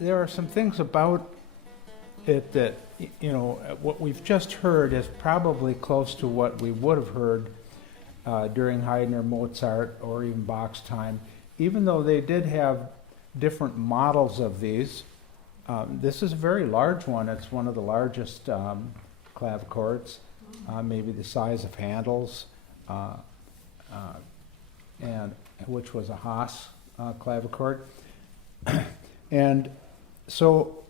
there are some things about it that, you know, what we've just heard is probably close to what we would have heard during Haydn or Mozart or even Bach's time, even though they did have different models of these. This is a very large one. It's one of the largest clavichords, maybe the size of Handel's, and which was a Haas clavichord. And so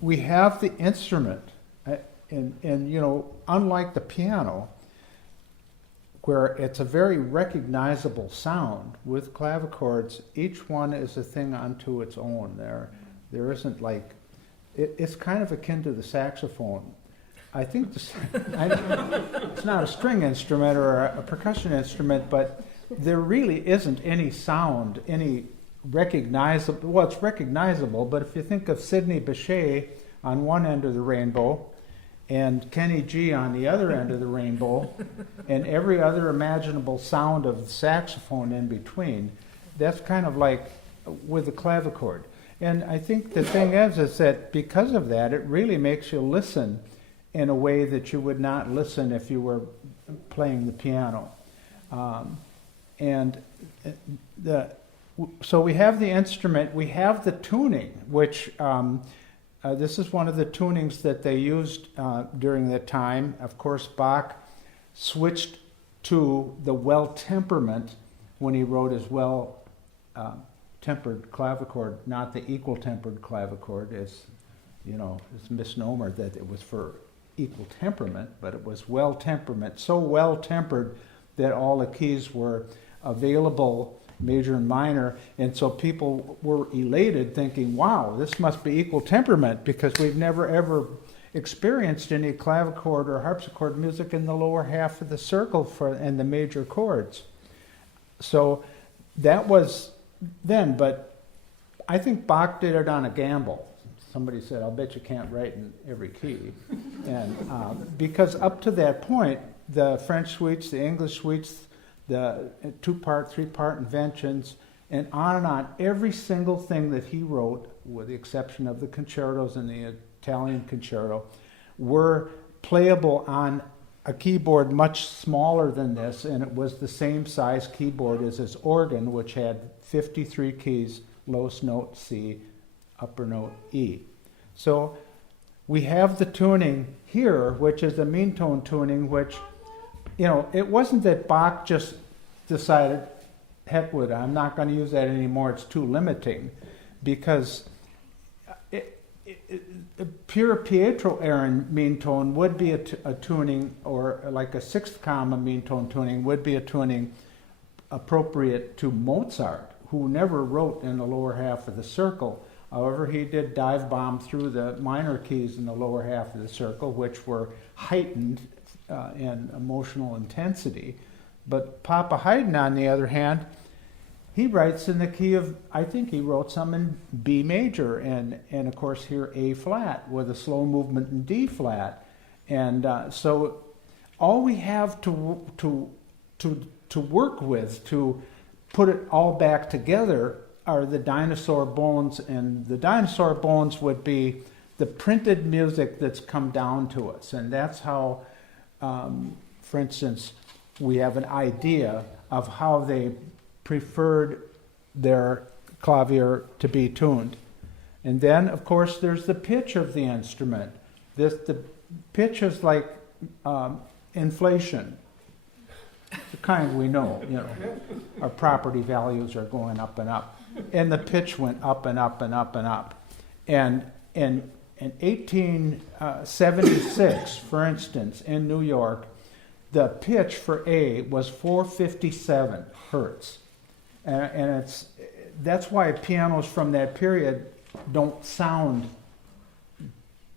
we have the instrument, and you know, unlike the piano, where it's a very recognizable sound, with clavichords, each one is a thing unto its own. There isn't like, it's kind of akin to the saxophone. I think it's not a string instrument or a percussion instrument, but there really isn't any sound, any recognizable, well, it's recognizable, but if you think of Sidney Bechet on one end of the rainbow and Kenny G on the other end of the rainbow and every other imaginable sound of the saxophone in between, that's kind of like with the clavichord. And I think the thing is that because of that, it really makes you listen in a way that you would not listen if you were playing the piano. So we have the instrument, we have the tuning, which this is one of the tunings that they used during that time. Of course, Bach switched to the well-temperament when he wrote his well-tempered clavichord, not the equal-tempered clavichord. It's, you know, it's a misnomer that it was for equal temperament, but it was well-temperament, so well-tempered that all the keys were available, major and minor, and so people were elated thinking, wow, this must be equal temperament, because we've never ever experienced any clavichord or harpsichord music in the lower half of the circle and the major chords. So that was then, but I think Bach did it on a gamble. Somebody said, I'll bet you can't write in every key. And because up to that point, the French suites, the English suites, the two-part, three-part inventions, and on, every single thing that he wrote, with the exception of the concertos and the Italian concerto, were playable on a keyboard much smaller than this, and it was the same size keyboard as his organ, which had 53 keys, lowest note C, upper note E. So we have the tuning here, which is the mean tone tuning, which, you know, it wasn't that Bach just decided, heck with it, I'm not going to use that anymore, it's too limiting, because a pure Pietro Aaron mean tone would be a tuning, or like a sixth comma mean tone tuning would be a tuning appropriate to Mozart, who never wrote in the lower half of the circle. However, he did dive bomb through the minor keys in the lower half of the circle, which were heightened in emotional intensity. But Papa Haydn, on the other hand, he writes in the key of, I think he wrote some in B major, and of course here A flat with a slow movement in D flat. And so all we have to work with to put it all back together are the dinosaur bones, and the dinosaur bones would be the printed music that's come down to us. And that's how, for instance, we have an idea of how they preferred their clavier to be tuned. And then, of course, there's the pitch of the instrument. The pitch is like inflation. The kind we know, you know, our property values are going up and up. And the pitch went up and up and up and up. And in 1876, for instance, in New York, the pitch for A was 457 hertz. And that's why pianos from that period don't sound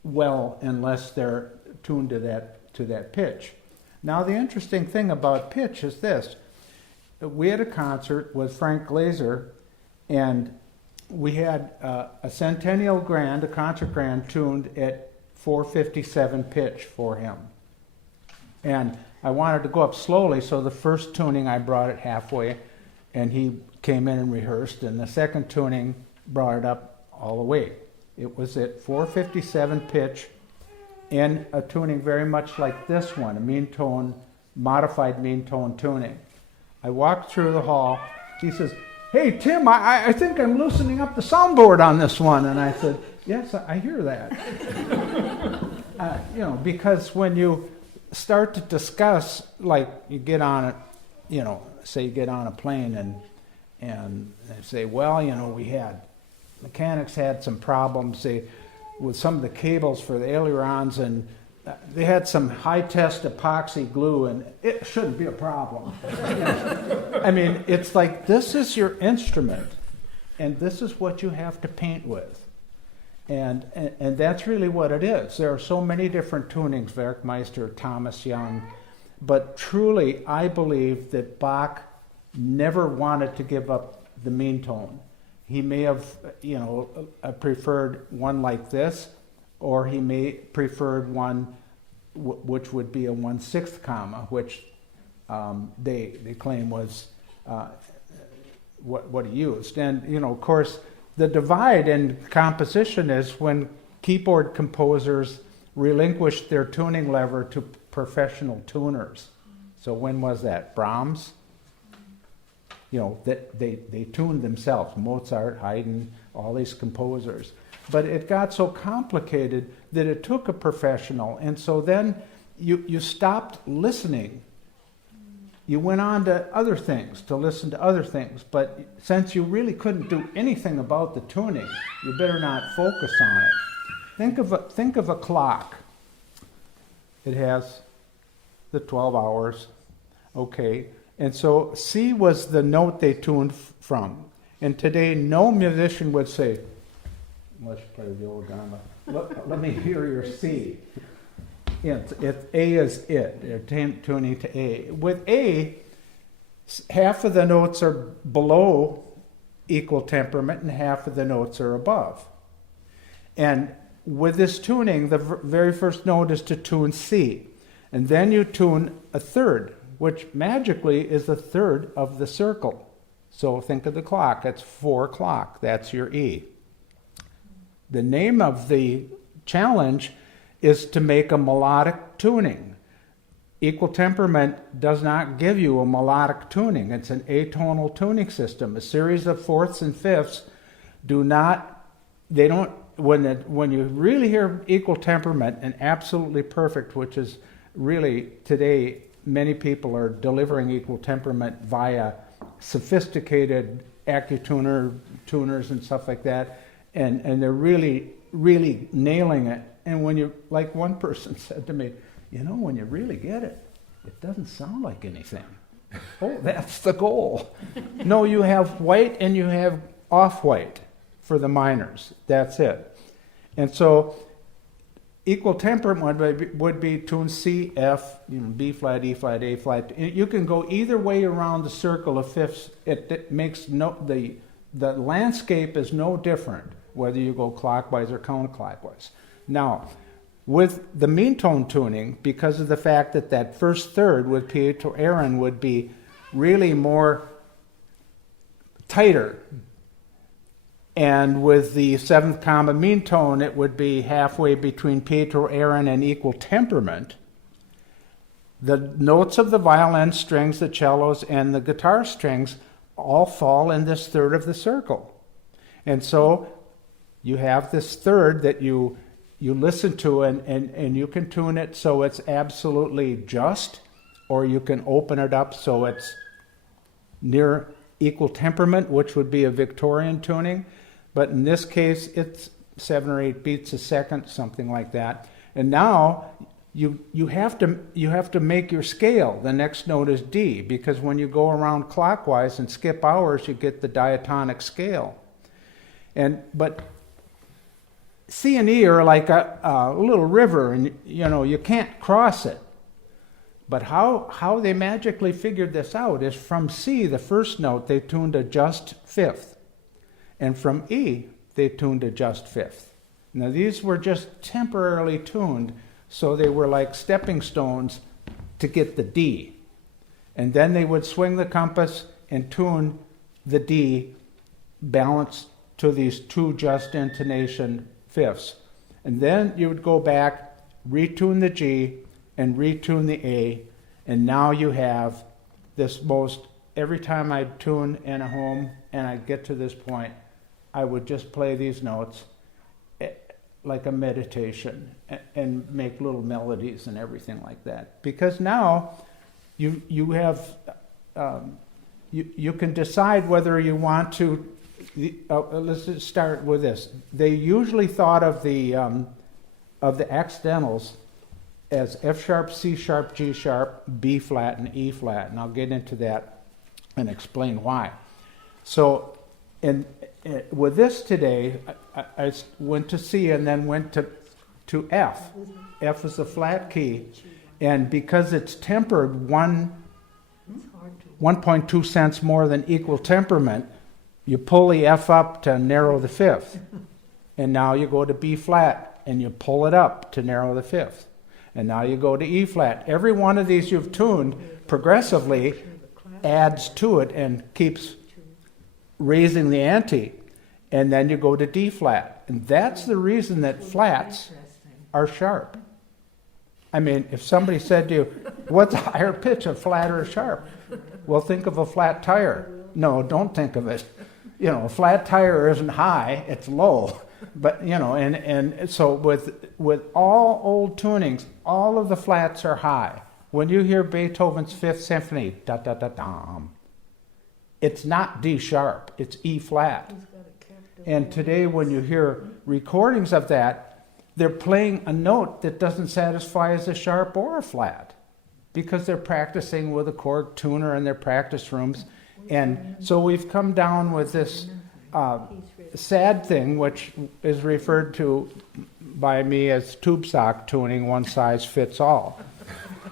well unless they're tuned to that pitch. Now, the interesting thing about pitch is this. We had a concert with Frank Glazer, and we had a Centennial Grand, a concert grand, tuned at 457 pitch for him. And I wanted to go up slowly, so the first tuning I brought it halfway, and he came in and rehearsed, and the second tuning brought it up all the way. It was at 457 pitch in a tuning very much like this one, a mean tone, modified mean tone tuning. I walked through the hall. He says, "Hey, Tim, I think I'm loosening up the soundboard on this one." And I said, "Yes, I hear that." Because when you start to discuss, like you get on it, say you get on a plane and they say, well, mechanics had some problems with some of the cables for the ailerons, and they had some high-test epoxy glue, and it shouldn't be a problem. I mean, it's like, this is your instrument, and this is what you have to paint with. And that's really what it is. There are so many different tunings, Werkmeister, Thomas Young, but truly, I believe that Bach never wanted to give up the mean tone. He may have, preferred one like this, or he may preferred one which would be a 1/6 comma, which they claim was what he used. And of course, the divide in composition is when keyboard composers relinquished their tuning lever to professional tuners. So when was that? Brahms? That they tuned themselves. Mozart, Haydn, all these composers. But it got so complicated that it took a professional, and so then you stopped listening. You went on to other things, to listen to other things, but since you really couldn't do anything about the tuning, you better not focus on it. Think of a clock. It has the 12 hours, okay, and so C was the note they tuned from. And today, no musician would say, "Let's play the old gamma. Let me hear your C." If A is it. They're tuning to A. With A, half of the notes are below equal temperament and half of the notes are above. And with this tuning, the very first note is to tune C. And then you tune a third, which magically is a third of the circle. So think of the clock. That's 4 o'clock. That's your E. The name of the challenge is to make a melodic tuning. Equal temperament does not give you a melodic tuning. It's an atonal tuning system. A series of fourths and fifths when you really hear equal temperament and absolutely perfect, which is really today many people are delivering equal temperament via sophisticated tuners and stuff like that, and they're really, really nailing it. And when you, like one person said to me, when you really get it, it doesn't sound like anything. Oh, that's the goal. No, you have white and you have off-white for the minors. That's it. And so equal temperament would be tune C, F, B flat, E flat, A flat. You can go either way around the circle of fifths. It makes the landscape is no different whether you go clockwise or counterclockwise. Now, with the mean tone tuning, because of the fact that first third with Pietro Aaron would be really more tighter, and with the 7th comma mean tone, it would be halfway between Pietro Aaron and equal temperament. The notes of the violin strings, the cellos, and the guitar strings all fall in this third of the circle. And so you have this third that you listen to, and you can tune it so it's absolutely just, or you can open it up so it's near equal temperament, which would be a Victorian tuning. But in this case, it's 7 or 8 beats a second, something like that. And now you have to make your scale. The next note is D, because when you go around clockwise and skip hours, you get the diatonic scale. But C and E are like a little river, and you can't cross it. But how they magically figured this out is from C, the first note, they tuned a just fifth. And from E, they tuned a just fifth. Now these were just temporarily tuned, so they were like stepping stones to get the D. And then they would swing the compass and tune the D balanced to these two just intonation fifths. And then you would go back, retune the G, and retune the A, and now you have this every time I'd tune in a home and I'd get to this point, I would just play these notes like a meditation and make little melodies and everything like that. Because now you have, you can decide whether you want to, let's just start with this. They usually thought of the accidentals as F sharp, C sharp, G sharp, B flat, and E flat, and I'll get into that and explain why. So, with this today, I went to C and then went to F. F is a flat key, and because it's tempered 1.2 cents more than equal temperament, you pull the F up to narrow the fifth, and now you go to B flat and you pull it up to narrow the fifth. And now you go to E flat. Every one of these you've tuned progressively adds to it and keeps raising the ante. And then you go to D flat. And that's the reason that flats are sharp. I mean, if somebody said to you, what's a higher pitch, a flat or a sharp? Well, think of a flat tire. No, don't think of it. You know, a flat tire isn't high, it's low. But, you know, and so with all old tunings, all of the flats are high. When you hear Beethoven's Fifth Symphony, da-da-da-dum, it's not D sharp, it's E flat. And today when you hear recordings of that, they're playing a note that doesn't satisfy as a sharp or a flat because they're practicing with a chord tuner in their practice rooms. And so we've come down with this sad thing, which is referred to by me as tube sock tuning, one size fits all.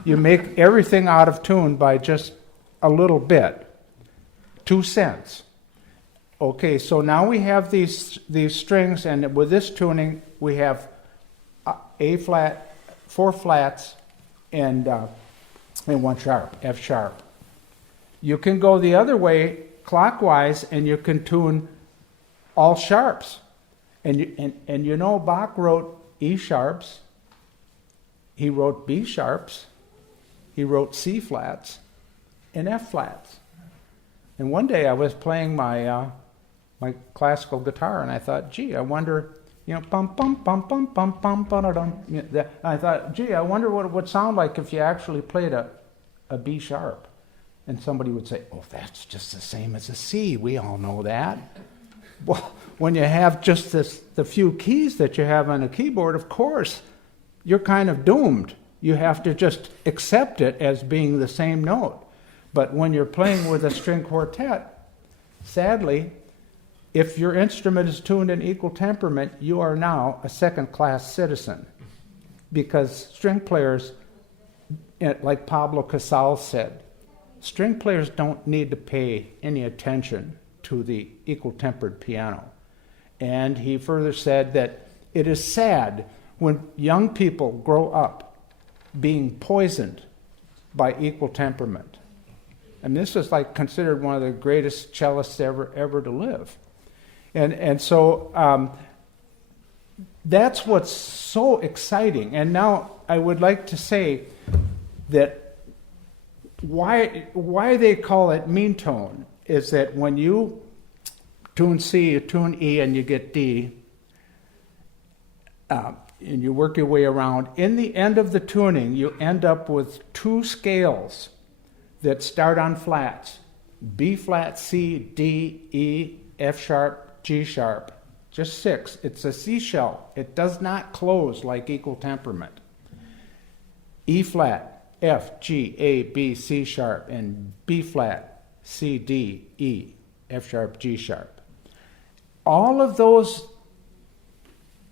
You make everything out of tune by just a little bit, 2 cents. Okay, so now we have these strings, and with this tuning, we have A flat, 4 flats, and 1 sharp, F sharp. You can go the other way, clockwise, and you can tune all sharps. And you know Bach wrote E sharps, he wrote B sharps, he wrote C flats, and F flats. And one day I was playing my classical guitar, and I thought, gee, I wonder, bum bum bum bum bum bum bum dum. I thought, gee, I wonder what it would sound like if you actually played a B sharp. And somebody would say, oh, that's just the same as a C. We all know that. Well, when you have just the few keys that you have on a keyboard, of course, you're kind of doomed. You have to just accept it as being the same note. But when you're playing with a string quartet, sadly, if your instrument is tuned in equal temperament, you are now a second-class citizen. Because string players, like Pablo Casals said, string players don't need to pay any attention to the equal-tempered piano. And he further said that it is sad when young people grow up being poisoned by equal temperament. And this is like considered one of the greatest cellists ever to live. And so that's what's so exciting. And now I would like to say that why they call it mean tone is that when you tune C, you tune E, and you get D, and you work your way around, in the end of the tuning, you end up with 2 scales that start on flats: B flat, C, D, E, F sharp, G sharp. Just 6. It's a seashell. It does not close like equal temperament. E flat, F, G, A, B, C sharp, and B flat, C, D, E, F sharp, G sharp. All of those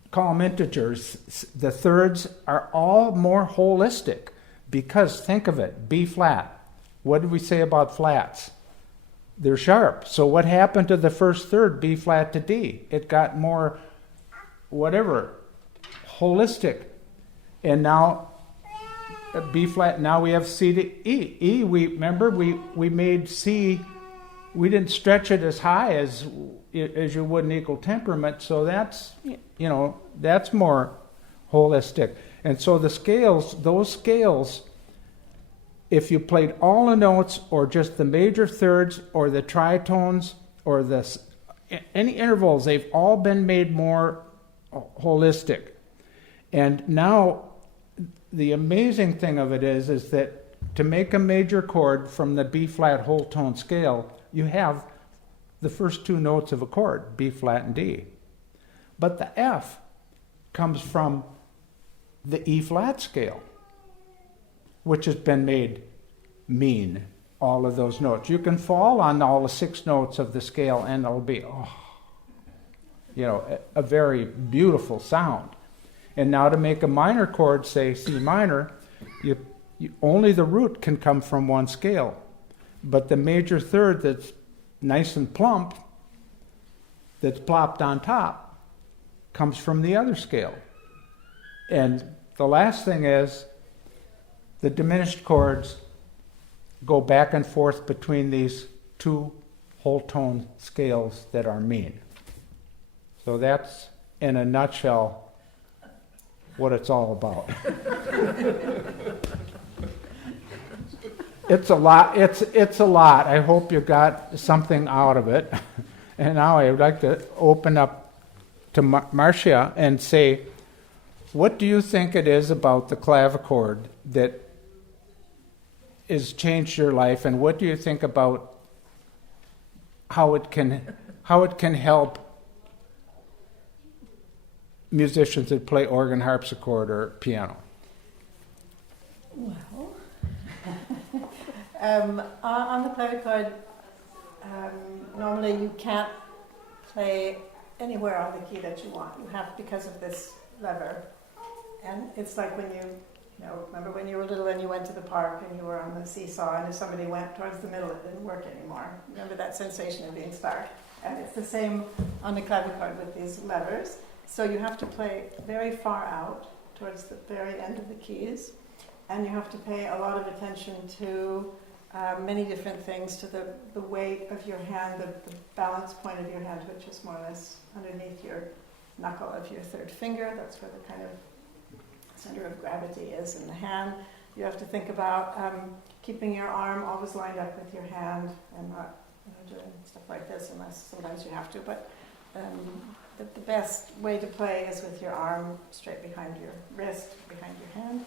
column integers, the thirds, are all more holistic because, think of it, B flat. What did we say about flats? They're sharp. So what happened to the first third, B flat to D? It got more, holistic. And now B flat, now we have C to E. E, we made C we didn't stretch it as high as you would an equal temperament, so that's, you know, that's more holistic. And so the scales, those scales, if you played all the notes or just the major thirds or the tritones or any intervals, they've all been made more holistic. And now the amazing thing of it is that to make a major chord from the B flat whole tone scale, you have the first two notes of a chord, B flat and D. But the F comes from the E flat scale, which has been made mean, all of those notes. You can fall on all the 6 notes of the scale and it'll be, you know, a very beautiful sound. And now to make a minor chord, say C minor, only the root can come from one scale. But the major third that's nice and plump, that's plopped on top, comes from the other scale. And the last thing is, the diminished chords go back and forth between these 2 whole tone scales that are mean. So that's, in a nutshell, what it's all about. It's a lot. It's a lot. I hope you got something out of it. And now I would like to open up to Marcia and say, what do you think it is about the clavichord that has changed your life, and what do you think about how it can help musicians that play organ, harpsichord, or piano? Well, on the clavichord, normally you can't play anywhere on the key that you want. You have, because of this lever. And it's like when you remember when you were little and you went to the park and you were on the seesaw, and if somebody went towards the middle, it didn't work anymore. Remember that sensation of being stuck? And it's the same on the clavichord with these levers. So you have to play very far out towards the very end of the keys, and you have to pay a lot of attention to many different things, to the weight of your hand, the balance point of your hand, which is more or less underneath your knuckle of your third finger. That's where the kind of center of gravity is in the hand. You have to think about keeping your arm always lined up with your hand and not doing stuff like this, unless sometimes you have to. But the best way to play is with your arm straight behind your wrist, behind your hand.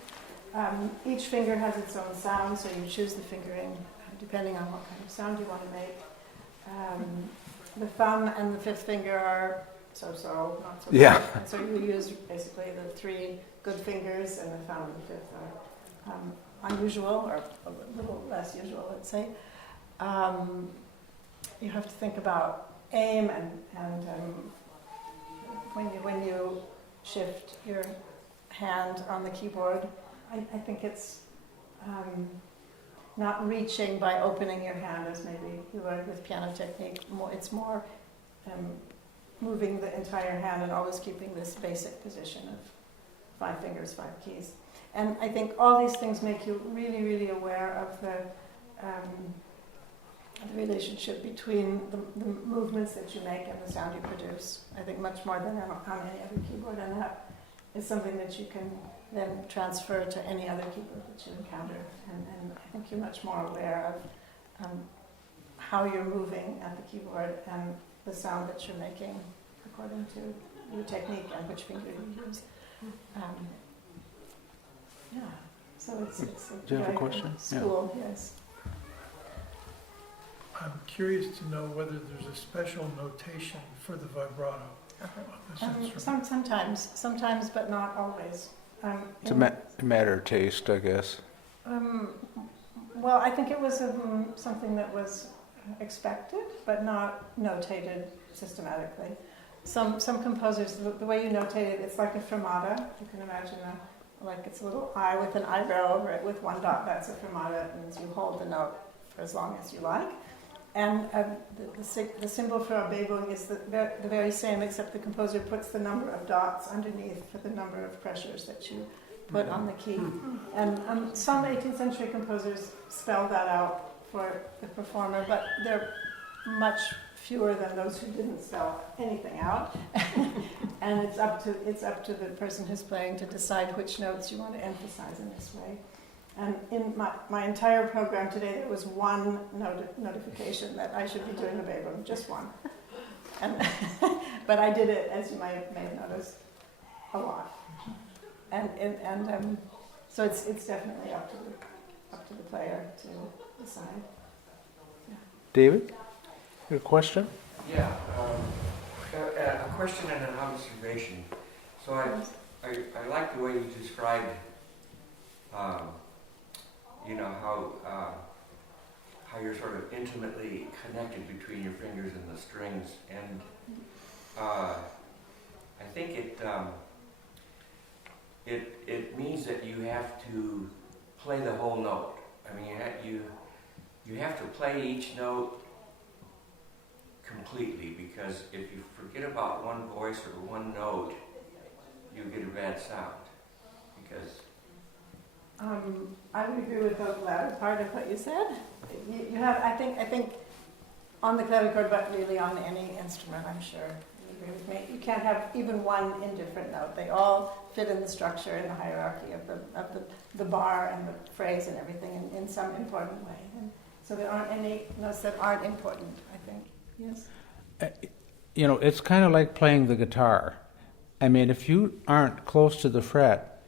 Each finger has its own sound, so you choose the fingering depending on what kind of sound you want to make. The thumb and the fifth finger are so-so, not so-so. Yeah. So you use basically the 3 good fingers, and the thumb and the fifth are unusual, or a little less usual, let's say. You have to think about aim, and when you shift your hand on the keyboard, I think it's not reaching by opening your hand as maybe you learned with piano technique. It's more moving the entire hand and always keeping this basic position of 5 fingers, 5 keys. And I think all these things make you really, really aware of the relationship between the movements that you make and the sound you produce. I think much more than on any other keyboard, and that is something that you can then transfer to any other keyboard that you encounter. And I think you're much more aware of how you're moving at the keyboard and the sound that you're making according to your technique and which finger you use. So it's Do you have a question? School, yes. I'm curious to know whether there's a special notation for the vibrato of this instrument. Sometimes, but not always. It's a matter of taste, I guess. Well, I think it was something that was expected, but not notated systematically. Some composers, the way you notate it, it's like a fermata. You can imagine like it's a little eye with an eyebrow over it with one dot. That's a fermata. It means you hold the note for as long as you like. And the symbol for a bebung is the very same, except the composer puts the number of dots underneath for the number of pressures that you put on the key. And some 18th century composers spell that out for the performer, but they're much fewer than those who didn't spell anything out. And it's up to the person who's playing to decide which notes you want to emphasize in this way. And in my entire program today, there was one notification that I should be doing the Vibram, just one. And but I did it, as you may have noticed, a lot. And so it's definitely up to the player to decide. Yeah. David, your question? Yeah, a question and an observation. So I like the way you described, how you're sort of intimately connected between your fingers and the strings, and I think it means that you have to play the whole note. I mean, you have to play each note completely, because if you forget about one voice or one note, you get a bad sound. Because I would agree with the latter part of what you said. You have, I think, on the clavichord, but really on any instrument, I'm sure you agree with me. You can't have even one indifferent note. They all fit in the structure, in the hierarchy of the bar and the phrase and everything in some important way. And so there aren't any notes that aren't important, I think. Yes? It's kind of like playing the guitar. I mean, if you aren't close to the fret,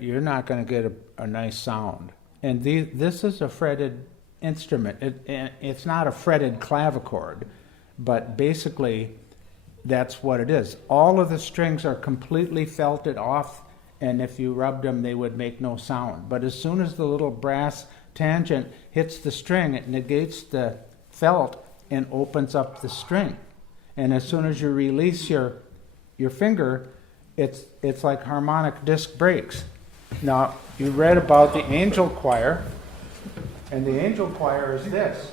you're not going to get a nice sound. And this is a fretted instrument. It's not a fretted clavichord, but basically that's what it is. All of the strings are completely felted off, and if you rubbed them, they would make no sound. But as soon as the little brass tangent hits the string, it negates the felt and opens up the string. And as soon as you release your finger, it's like harmonic disc breaks. Now, you read about the angel choir, and the angel choir is this.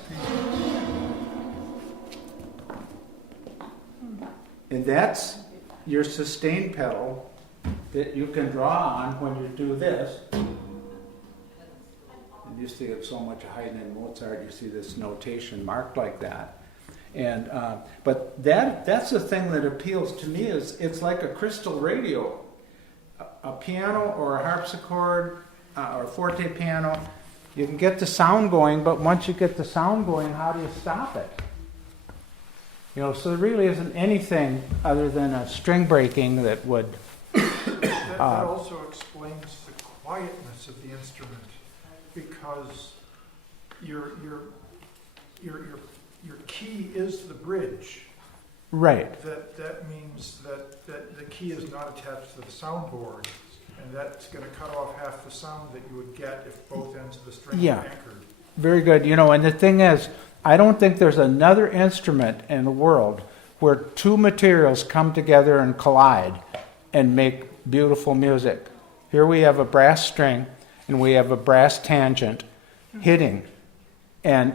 And that's your sustain pedal that you can draw on when you do this. And you see it so much Haydn and Mozart, you see this notation marked like that. And but that's the thing that appeals to me, is it's like a crystal radio. A piano or a harpsichord or forte piano, you can get the sound going, but once you get the sound going, how do you stop it? So there really isn't anything other than a string breaking that would... That also explains the quietness of the instrument, because your key is the bridge. Right. That means that the key is not attached to the soundboard, and that's going to cut off half the sound that you would get if both ends of the string were anchored. Very good. And the thing is, I don't think there's another instrument in the world where two materials come together and collide and make beautiful music. Here we have a brass string and we have a brass tangent hitting, and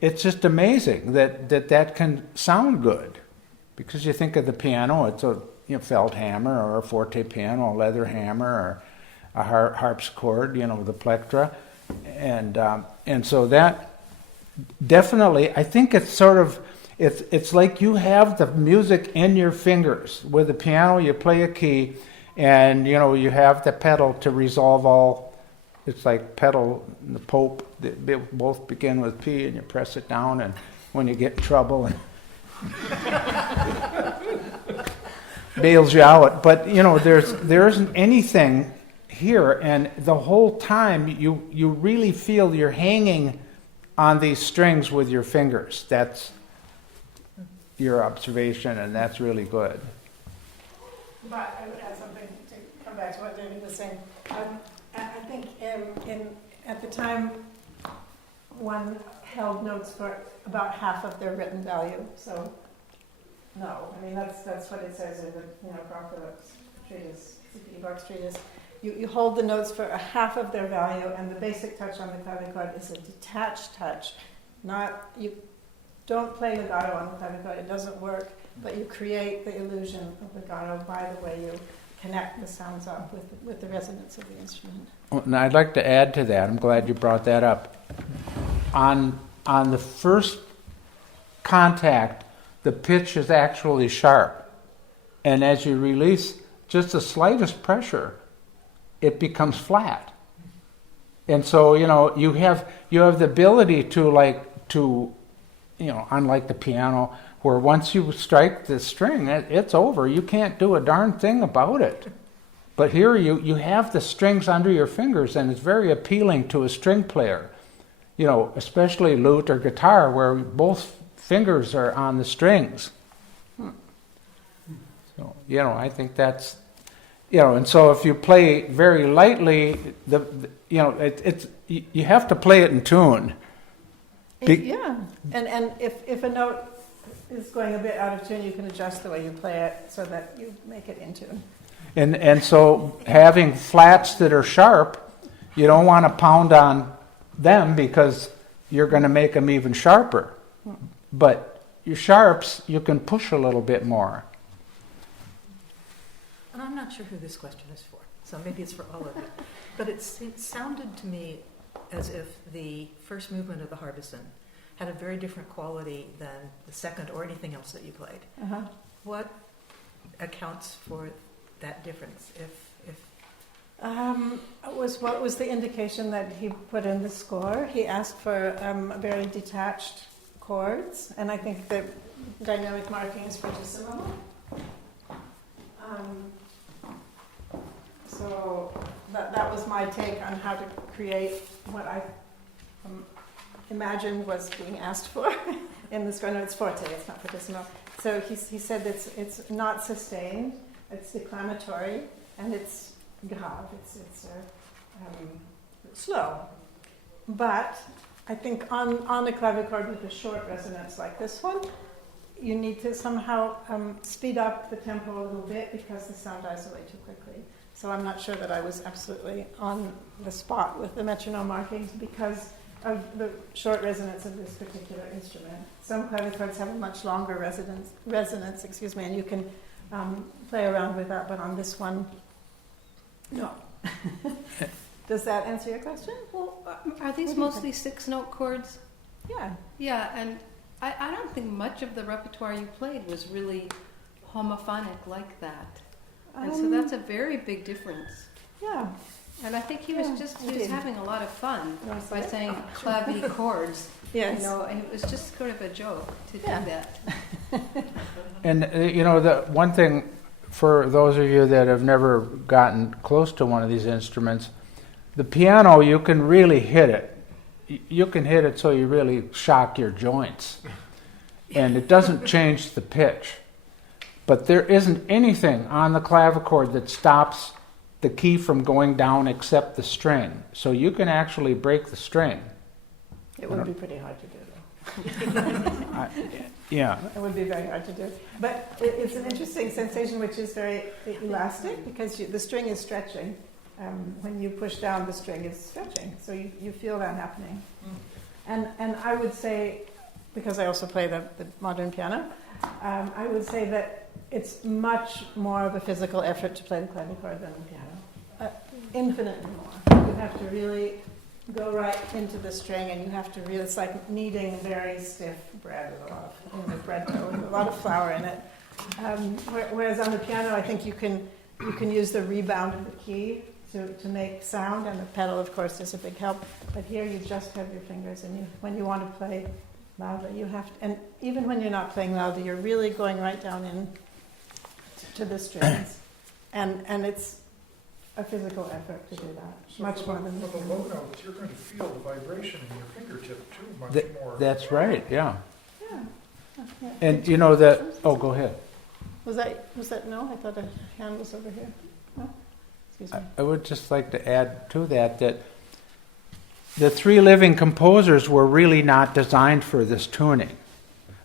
it's just amazing that can sound good, because you think of the piano, it's a felt hammer, or a forte piano, a leather hammer, or a harpsichord, the plectra, and so that definitely, I think it's sort of, it's like you have the music in your fingers. With the piano, you play a key, and you have the pedal to resolve all. It's like pedal and the Pope. They both begin with P, and you press it down, and when you get in trouble, and bails you out. But there isn't anything here, and the whole time you really feel you're hanging on these strings with your fingers. That's your observation, and that's really good. But I would add something to come back to what David was saying. I think at the time, one held notes for about half of their written value. So, no, I mean that's what it says in the Proctor's treatise, C.P. Bach's treatise. You hold the notes for a half of their value, and the basic touch on the clavichord is a detached touch. You don't play legato on the clavichord; it doesn't work. But you create the illusion of legato by the way you connect the sounds up with the resonance of the instrument. And I'd like to add to that. I'm glad you brought that up. On the first contact, the pitch is actually sharp. And as you release just the slightest pressure, it becomes flat. And so, you have the ability to unlike the piano, where once you strike the string, it's over. You can't do a darn thing about it. But here you have the strings under your fingers, and it's very appealing to a string player. Especially lute or guitar, where both fingers are on the strings. So, I think that's, and so if you play very lightly, you have to play it in tune. Yeah, and if a note is going a bit out of tune, you can adjust the way you play it so that you make it in tune. And so having flats that are sharp, you don't want to pound on them because you're going to make them even sharper. But your sharps, you can push a little bit more. And I'm not sure who this question is for, so maybe it's for all of you. But it sounded to me as if the first movement of the Harbison had a very different quality than the second or anything else that you played. Uh-huh. What accounts for that difference? What was the indication that he put in the score? He asked for very detached chords, and I think the dynamic marking is fortissimo. So that was my take on how to create what I imagined was being asked for in the score. No, it's forte, it's not fortissimo. So he said it's not sustained, it's declamatory, and it's grave, it's slow. But I think on a clavichord with a short resonance like this one, you need to somehow speed up the tempo a little bit because the sound isolate too quickly. So I'm not sure that I was absolutely on the spot with the metronome markings because of the short resonance of this particular instrument. Some clavichords have a much longer resonance, and you can play around with that, but on this one, no. Does that answer your question? Well, are these mostly 6-note chords? Yeah. Yeah, and I don't think much of the repertoire you played was really homophonic like that. And so that's a very big difference. Yeah. And I think he was having a lot of fun by saying sure. clavichords. Yes. And it was just sort of a joke to do that. And, the one thing for those of you that have never gotten close to one of these instruments, the piano, you can really hit it. You can hit it so you really shock your joints. And it doesn't change the pitch. But there isn't anything on the clavichord that stops the key from going down except the string. So you can actually break the string. It would be pretty hard to do, though. Yeah. It would be very hard to do. But it's an interesting sensation, which is very elastic, because the string is stretching. When you push down, the string is stretching. So you feel that happening. And I would say, because I also play the modern piano, I would say that it's much more of a physical effort to play the clavichord than the piano. Infinitely more. You have to really go right into the string, and you have to really, it's like kneading very stiff bread with a lot of bread dough with a lot of flour in it. Whereas on the piano, I think you can use the rebound of the key to make sound, and the pedal, of course, is a big help. But here, you just have your fingers, and when you want to play loudly, you have to, and even when you're not playing loudly, you're really going right down in to the strings, and it's a physical effort to do that, So much more than for the low notes, you're going to feel the vibration in your fingertip too, much more. That's right, yeah. Yeah. Yeah. And go ahead. Was that no? I thought a hand was over here. No? Excuse me. I would just like to add to that the three living composers were really not designed for this tuning.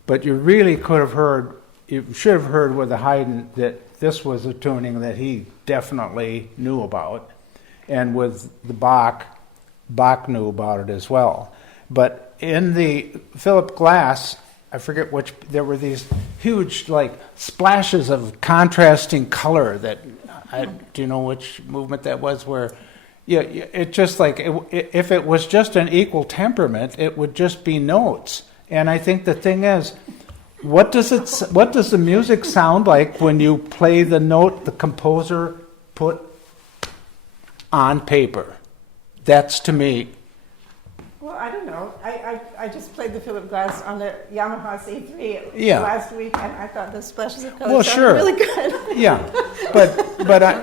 But you really you should have heard with the Haydn that this was a tuning that he definitely knew about. And with the Bach knew about it as well. But in the Philip Glass, I forget which, there were these huge splashes of contrasting color that, do you know which movement that was, where it just if it was just an equal temperament, it would just be notes. And I think the thing is, what does the music sound like when you play the note the composer put on paper? That's, to me. Well, I don't know. I just played the Philip Glass on the Yamaha C3 Yeah. last week, and I thought the splashes of color Well, sounded sure. really good. Yeah, but I,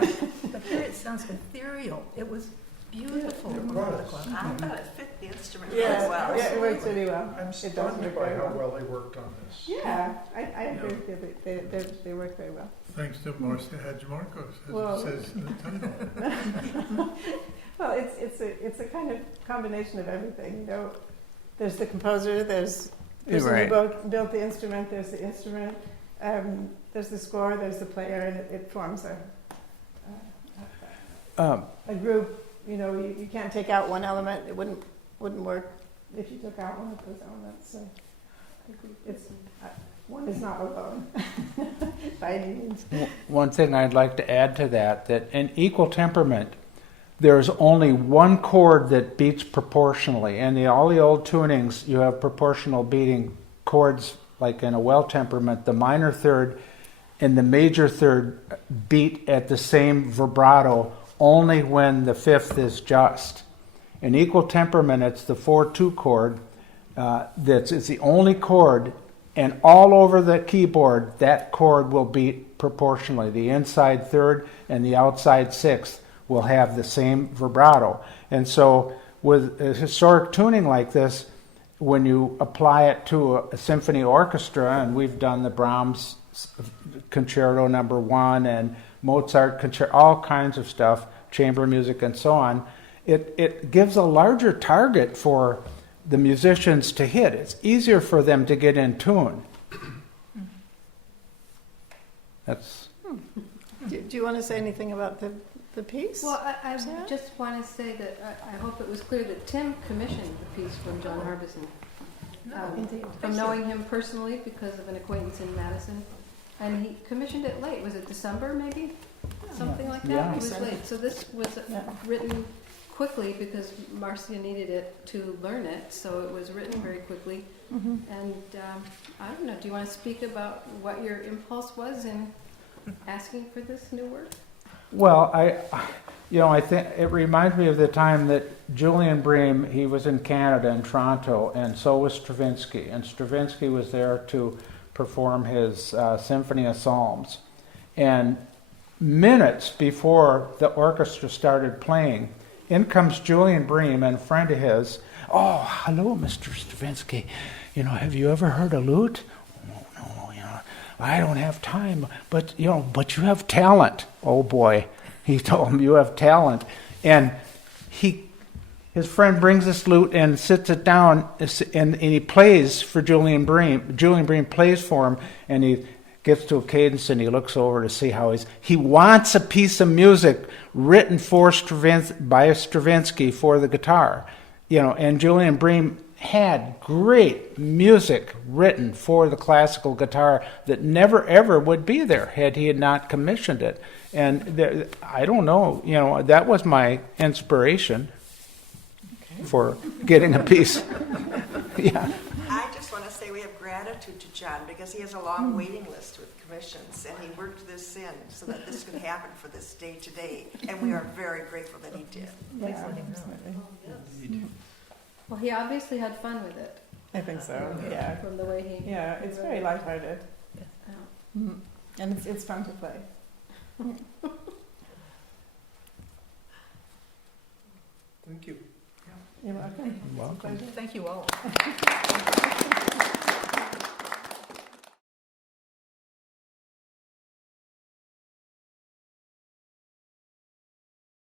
But here it sounds ethereal. It was beautiful. It was. I thought it fit the instrument Yeah, really well. yeah, it works really well. I'm It does stunned work by very how well. well they worked on this. Yeah, I agree with you. They work very well. Thanks to Marcia Hadjimarkos, as Well- it says in the title. Well, it's a kind of combination of everything. You know, there's the composer, there's the person Right. who built the instrument, there's the instrument, there's the score, there's the player, and it forms a group. You know, you can't take out one element; it wouldn't work if you took out one of those elements. So it's one is not alone by any means. one thing I'd like to add to that in equal temperament, there's only one chord that beats proportionally. And all the old tunings, you have proportional beating chords, like in a well temperament, the minor third and the major third beat at the same vibrato only when the fifth is just. In equal temperament, it's the 4/2 chord. It's the only chord, and all over the keyboard, that chord will beat proportionally. The inside third and the outside sixth will have the same vibrato. And so with a historic tuning like this, when you apply it to a symphony orchestra, and we've done the Brahms Concerto Number 1 and Mozart Concerto, all kinds of stuff, chamber music and so on, it gives a larger target for the musicians to hit. It's easier for them to get in tune. That's... Do you want to say anything about the piece? Well, I just want to say that I hope it was clear that Tim commissioned the piece from John Harbison. Indeed. From knowing him personally because of an acquaintance in Madison. And he commissioned it late. Was it December maybe? Something like that? Yeah. It was late. So this was Yeah. written quickly because Marcia needed it to learn it. So it was written very quickly. Mhm. And I don't know, do you want to speak about what your impulse was in asking for this new work? Well, I think it reminds me of the time that Julian Bream, he was in Canada, in Toronto, and so was Stravinsky. And Stravinsky was there to perform his Symphony of Psalms. And minutes before the orchestra started playing, in comes Julian Bream and a friend of his. "Oh, hello, Mr. Stravinsky. Have you ever heard a lute?" "No, I don't have time, but you have talent." "Oh boy," he told him, "you have talent." And his friend brings this lute and sits it down, and he plays for Julian Bream. Julian Bream plays for him, and he gets to a cadence, and he looks over to see how he wants a piece of music written by Stravinsky for the guitar. And Julian Bream had great music written for the classical guitar that never ever would be there had he not commissioned it. And I don't know, that was my inspiration for getting a piece. Yeah. I just want to say we have gratitude to John because he has a long waiting list with commissions, and he worked this in so that this could happen for this day today, and we are very grateful that he did. Yeah, let him know. absolutely. Well, he obviously had fun with it. I think so. Yeah. From the way he... Yeah, it's very lighthearted. Yeah. Mhm. And it's fun to play. Thank you. You're welcome. Welcome. It's a pleasure. Thank you all.